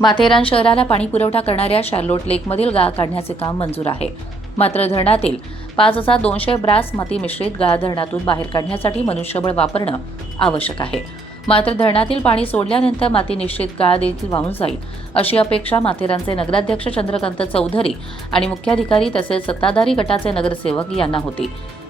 माथेरान शहराला पाणी पुरवठा करणाऱ्या शार्लोट लेकमधील गाळ काढण्याचे काम मंजूर आहे. मात्र धरणातील 5200 ब्रास माती मिश्रित गाळ धरणातून बाहेर काढण्यासाठी मनुष्यबळ वापरणं आवश्यक आहे. मात्र धरणातील पाणी सोडल्यानंतर माती निश्चित गाळ देखील वाहून जाईल अशी अपेक्षा माथेरानचे नगराध्यक्ष चंद्रकांत चौधरी आणि मुख्याधिकारी तसेच सत्ताधारी गटाचे नगरसेवक यांना होती.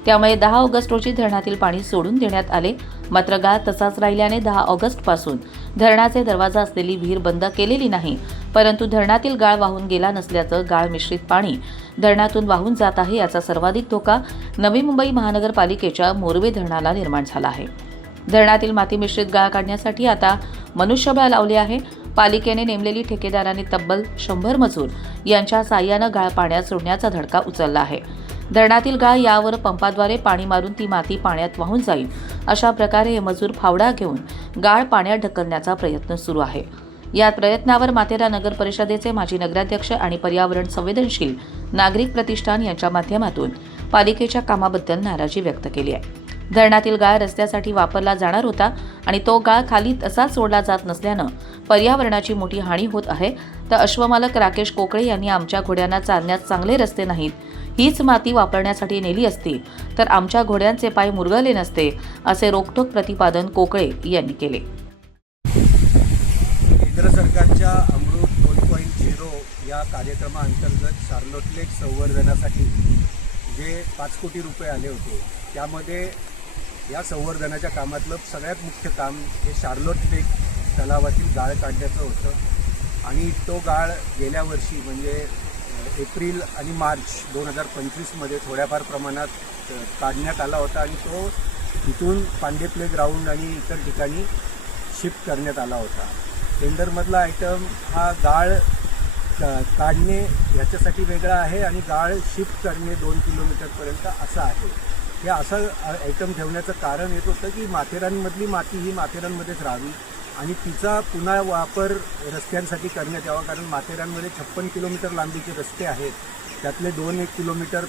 त्यामुळे 10 ऑगस्ट रोजी धरणातील पाणी सोडून देण्यात आले. मात्र गाळ तसाच राहिल्याने 10 ऑगस्टपासून धरणाचे दरवाजा असलेली विहीर बंद केलेली नाही, परंतु धरणातील गाळ वाहून गेला नसल्याचं गाळ मिश्रित पाणी धरणातून वाहून जात आहे. याचा सर्वाधिक धोका नवी मुंबई महानगरपालिकेच्या मोरवे धरणाला निर्माण झाला आहे. धरणातील माती मिश्रित गाळ काढण्यासाठी आता मनुष्यबळ लावले आहे. पालिकेने नेमलेली ठेकेदारांनी तब्बल 100 मजूर यांच्या साहाय्यानं गाळ पाण्यात सोडण्याचा धडका उचलला आहे. धरणातील गाळ यावर पंपाद्वारे पाणी मारून ती माती पाण्यात वाहून जाईल अशा प्रकारे हे मजूर फावडा घेऊन गाळ पाण्यात ढकलण्याचा प्रयत्न सुरू आहे. या प्रयत्नावर माथेरान नगर परिषदेचे माजी नगराध्यक्ष आणि पर्यावरण संवेदनशील नागरिक प्रतिष्ठान यांच्या माध्यमातून पालिकेच्या कामाबद्दल नाराजी व्यक्त केली आहे. धरणातील गाळ रस्त्यासाठी वापरला जाणार होता आणि तो गाळ खाली तसाच सोडला जात नसल्यानं पर्यावरणाची मोठी हानी होत आहे. तर अश्वमालक राकेश कोकळे यांनी आमच्या घोड्यांना चालण्यास चांगले रस्ते नाहीत, हीच माती वापरण्यासाठी नेली असती तर आमच्या घोड्यांचे पाय मुरगळले नसते, असे रोखठोक प्रतिपादन कोकळे यांनी केले. केंद्र सरकारच्या अमृत 2.0 या कार्यक्रमाअंतर्गत शार्लोट लेक संवर्धनासाठी जे 5 कोटी रुपये आले होते, त्यामध्ये या संवर्धनाच्या कामातलं सगळ्यात मुख्य काम हे शार्लोट लेक तलावातील गाळ काढण्याचं होतं. आणि तो गाळ गेल्या वर्षी म्हणजे एप्रिल आणि मार्च 2025मध्ये थोड्याफार प्रमाणात काढण्यात आला होता आणि तो तिथून पांडे प्ले ग्राउंड आणि इतर ठिकाणी शिफ्ट करण्यात आला होता. टेंडरमधला आयटम हा गाळ काढणे ह्याच्यासाठी वेगळा आहे आणि गाळ शिफ्ट करणे 2 किलोमीटरपर्यंत असा आहे. हे असं आयटम ठेवण्याचं कारण येत होतं की माथेरानमधली माती ही माथेरानमध्येच राहावी आणि तिचा पुन्हा वापर रस्त्यांसाठी करण्यात यावा. कारण माथेरानमध्ये 56 किलोमीटर लांबीचे रस्ते आहेत, त्यातले 2-1 किलोमीटर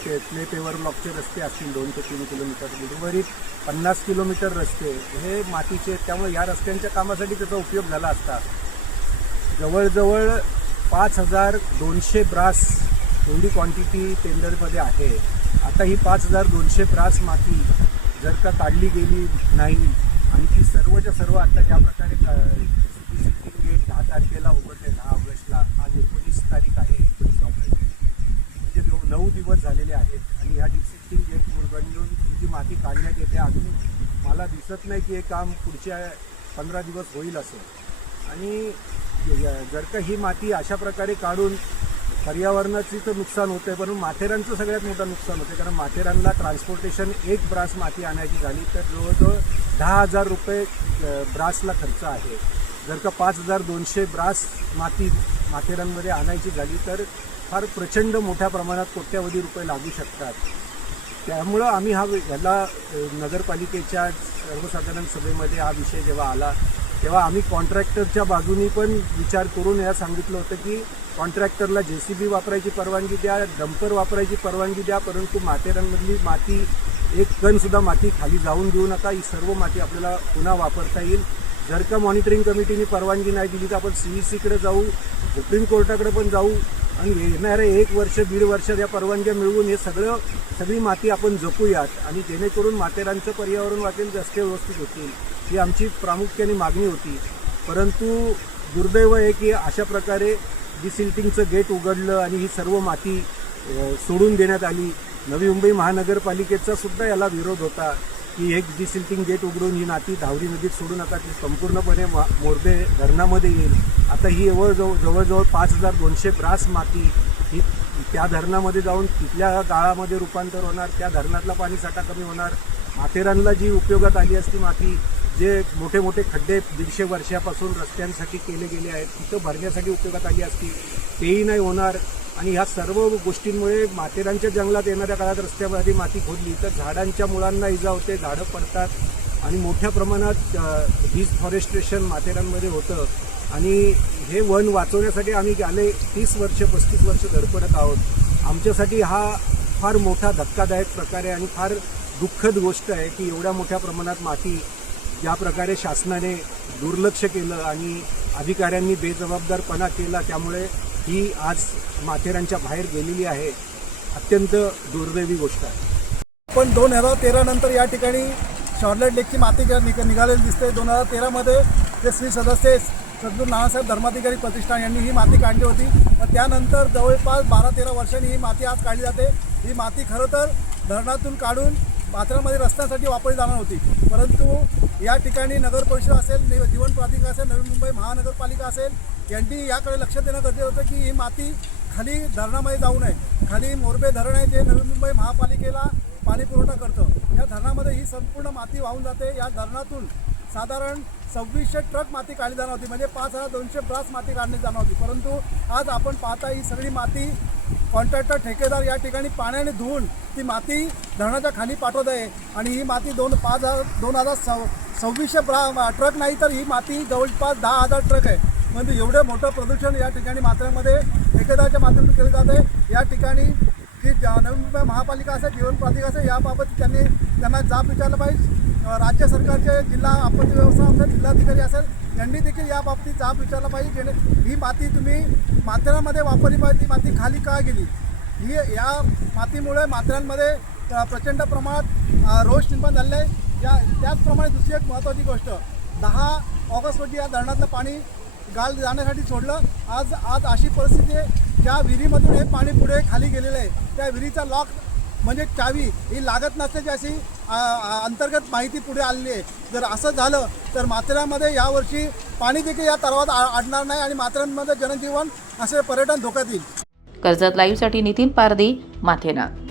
पेवर ब्लॉकचे रस्ते असतील, 2 ते 3 किलोमीटर. उर्वरित 50 किलोमीटर रस्ते हे मातीचे, त्यामुळे या रस्त्यांच्या कामासाठी त्याचा उपयोग झाला असता. जवळजवळ 5200 ब्रास एवढी क्वांटिटी टेंडरमध्ये आहे. आता ही 5200 ब्रास माती जर का काढली गेली नाही आणि ती सर्वच्या सर्व आता ज्या प्रकारे गेट 10 तारखेला उघडले, 10 ऑगस्टला, आज 19 तारीख आहे, 19 ऑगस्ट, म्हणजे 9 दिवस झालेले आहेत आणि ह्या डिसिप्लिन गेट मुरगळून जी माती काढण्यात येते, अजून मला दिसत नाही की हे काम पुढच्या 15 दिवस होईल असं. आणि जर का ही माती अशा प्रकारे काढून पर्यावरणाची तर नुकसान होतं आहे, पण माथेरानचं सगळ्यात मोठं नुकसान होतं. कारण माथेरानला ट्रान्सपोर्टेशन 1 ब्रास माती आणायची झाली तर जवळजवळ 10,000 रुपये ब्रासला खर्च आहे. जर का 5200 ब्रास माती माथेरानमध्ये आणायची झाली तर फार प्रचंड मोठ्या प्रमाणात कोट्यावधी रुपये लागू शकतात. त्यामुळं आम्ही ह्याला नगरपालिकेच्या सर्वसाधारण सभेमध्ये हा विषय जेव्हा आला तेव्हा आम्ही कॉन्ट्रॅक्टरच्या बाजूनी पण विचार करून या सांगितलं होतं की कॉन्ट्रॅक्टरला JCB वापरायची परवानगी द्या, डंपर वापरायची परवानगी द्या, परंतु माथेरानमधली माती 1 कणसुद्धा माती खाली जाऊन देऊ नका. ही सर्व माती आपल्याला पुन्हा वापरता येईल. जर का मॉनिटरिंग कमिटीने परवानगी नाही दिली तर आपण CECकडे जाऊ, सुप्रीम कोर्टाकडे पण जाऊ आणि येणाऱ्या 1 वर्ष 1.5 वर्षात या परवानग्या मिळवून हे सगळी माती आपण जपूयात आणि जेणेकरून माथेरानचं पर्यावरण वाचेल, रस्ते व्यवस्थित होतील, ही आमची प्रामुख्याने मागणी होती. परंतु दुर्दैव आहे की अशा प्रकारे डिसिल्टिंगचं गेट उघडलं आणि ही सर्व माती सोडून देण्यात आली. नवी मुंबई महानगरपालिकेचा सुद्धा याला विरोध होता की एक डिसिल्टिंग गेट उघडून ही माती धावरी नदीत सोडू नका, ती संपूर्णपणे मोरबे धरणामध्ये येईल. आता ही जवळजवळ 5200 ब्रास माती ही त्या धरणामध्ये जाऊन तिथल्या गाळामध्ये रूपांतर होणार, त्या धरणातला पाणीसाठा कमी होणार. माथेरानला जी उपयोगात आली असती माती, जे मोठे मोठे खड्डे 150 वर्षापासून रस्त्यांसाठी केले गेले आहेत तिथं भरण्यासाठी उपयोगात आली असती, तेही नाही होणार. आणि ह्या सर्व गोष्टींमुळे माथेरानच्या जंगलात येणाऱ्या काळात रस्त्यामध्ये माती खोदली तर झाडांच्या मुळांना इजा होते, झाडं पडतात आणि मोठ्या प्रमाणात डिफॉरेस्ट्रेशन माथेरानमध्ये होतं. आणि हे वन वाचवण्यासाठी आम्ही गेले 30 वर्ष 35 वर्ष धडपडत आहोत. आमच्यासाठी हा फार मोठा धक्कादायक प्रकार आहे आणि फार दुःखद गोष्ट आहे की एवढ्या मोठ्या प्रमाणात माती ज्या प्रकारे शासनाने दुर्लक्ष केलं आणि अधिकाऱ्यांनी बेजबाबदारपणा केला, त्यामुळे ही आज माथेरानच्या बाहेर गेलेली आहे. अत्यंत दुर्दैवी गोष्ट आहे. पण 2013 नंतर या ठिकाणी शॉर्लेट लेकची माती निघालेली दिसते. 2013मध्ये जे श्री सदस्य सद्गुरू नानासाहेब धर्माधिकारी प्रतिष्ठान यांनी ही माती काढली होती. त्यानंतर जवळपास 12-13 वर्षांनी ही माती आज काढली जाते. ही माती खरं तर धरणातून काढून माथेरानमध्ये रस्त्यासाठी वापरली जाणार होती, परंतु या ठिकाणी नगर परिषद असेल, जीवन प्राधिकरण असेल, नवी मुंबई महानगरपालिका असेल यांनी याकडे लक्ष देणं गरजेचं होतं की ही माती खाली धरणामध्ये जाऊ नये. खाली मोरबे धरण आहे जे नवी मुंबई महापालिकेला पाणी पुरवठा करतं. या धरणामध्ये ही संपूर्ण माती वाहून जाते. या धरणातून साधारण 2600 ट्रक माती काढली जाणार होती, म्हणजे 5200 ब्रास माती काढली जाणार होती. परंतु आज आपण पाहता ही सगळी माती कॉन्ट्रॅक्टर ठेकेदार या ठिकाणी पाण्याने धुवून ती माती धरणाच्या खाली पाठवत आहे. आणि ही माती 2026 ट्रक नाही तर ही माती जवळपास 10,000 ट्रक आहे. म्हणजे एवढं मोठं प्रदूषण या ठिकाणी माथेरानमध्ये ठेकेदाराच्या माध्यमातून केलं जात आहे. या ठिकाणी की नवी मुंबई महापालिका असेल, जीवन प्राधिकरण असेल, याबाबत त्यांना जाब विचारलं पाहिजे. राज्य सरकारचे जिल्हा आपत्ती व्यवस्थापन असेल, जिल्हाधिकारी असेल यांनी देखील याबाबतीत जाब विचारला पाहिजे. ही माती तुम्ही माथेरानमध्ये वापरली पाहिजे, ती माती खाली का गेली? ही या मातीमुळे माथेरानमध्ये प्रचंड प्रमाणात रोष निर्माण झालेला आहे. त्याचप्रमाणे दुसरी एक महत्त्वाची गोष्ट, 10 ऑगस्ट रोजी या धरणातलं पाणी गाल जाण्यासाठी सोडलं. आज अशी परिस्थिती आहे, ज्या विहिरीमधून हे पाणी पुढे खाली गेलेलं आहे त्या विहिरीचा लॉक म्हणजे चावी ही लागत नसल्याची अशी अंतर्गत माहिती पुढे आलेली आहे. जर असं झालं तर माथेरानमध्ये यावर्षी पाणी देखील या तलावात अडणार नाही आणि माथेरानमध्ये जनजीवन असे पर्यटन धोक्यात येईल. कर्जत लाईव्हसाठी नितीन पारदी, माथेरान.